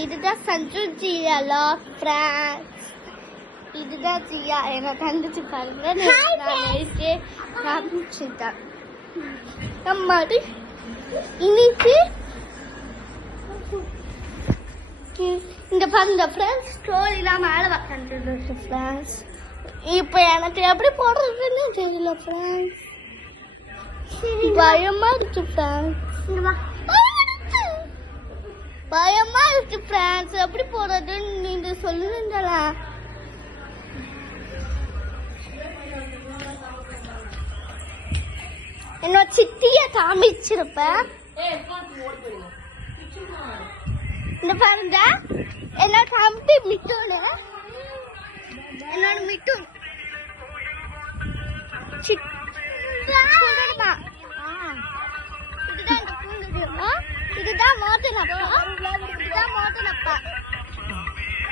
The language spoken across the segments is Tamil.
இதுதான் சஞ்சு ஜியா ஃப்ரெண்ட்ஸ். இதுதான் ஜியா என்ன கண்டுச்சு பாருங்க. காமிச்சுட்டேன் அம்மாடி. இன்னைக்கு இந்த பாருங்க ஃப்ரெண்ட்ஸ், ஸ்டோரிலாம் மேலே உட்காந்துருக்கு ஃப்ரெண்ட்ஸ். இப்போ எனக்கு எப்படி போடுறதுன்னு தெரியல ஃப்ரெண்ட்ஸ். பயமா இருக்கு ஃப்ரெண்ட்ஸ், பயமா இருக்கு ஃப்ரெண்ட்ஸ். எப்படி போடுறதுன்னு நீங்க சொல்லுங்களா? என்னோட சித்திய காமிச்சிருப்பேன். இந்த பாருங்க என்னோட தம்பி மிட்டோனு, என்னோட மிட்டும் இதுதான் மோதனப்பா.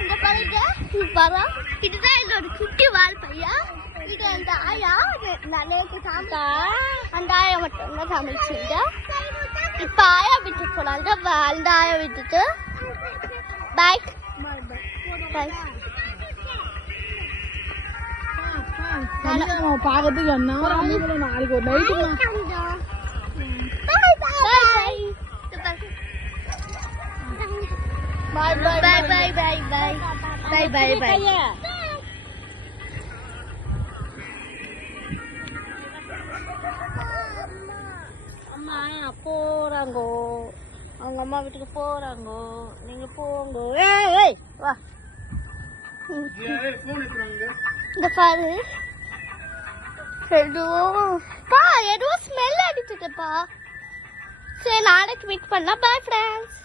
இந்த பாருங்க இதுதான் என்னோட குட்டி வால் பையா. இது அந்த ஆயா நேற்று சாப்பிட்டா, அந்த ஆயா மட்டும் தான் சமைச்சுங்க. இப்ப ஆயா விட்டுட்டு போனாங்க, அந்த ஆயா விட்டுட்டு பாய் பாய். பாக்கிறதுக்கு நாளைக்கு ஒரு night Bye bye bye bye bye bye bye bye bye. அம்மா போறாங்கோ, அவங்க அம்மா வீட்டுக்கு போறாங்கோ, நீங்க போங்க. ஏய் வா, இந்த பாரு ஏதோ ஸ்மெல் அடிச்சுட்டுப்பா. சரி நாளைக்கு மீட் பண்ணலாம். Bye friends.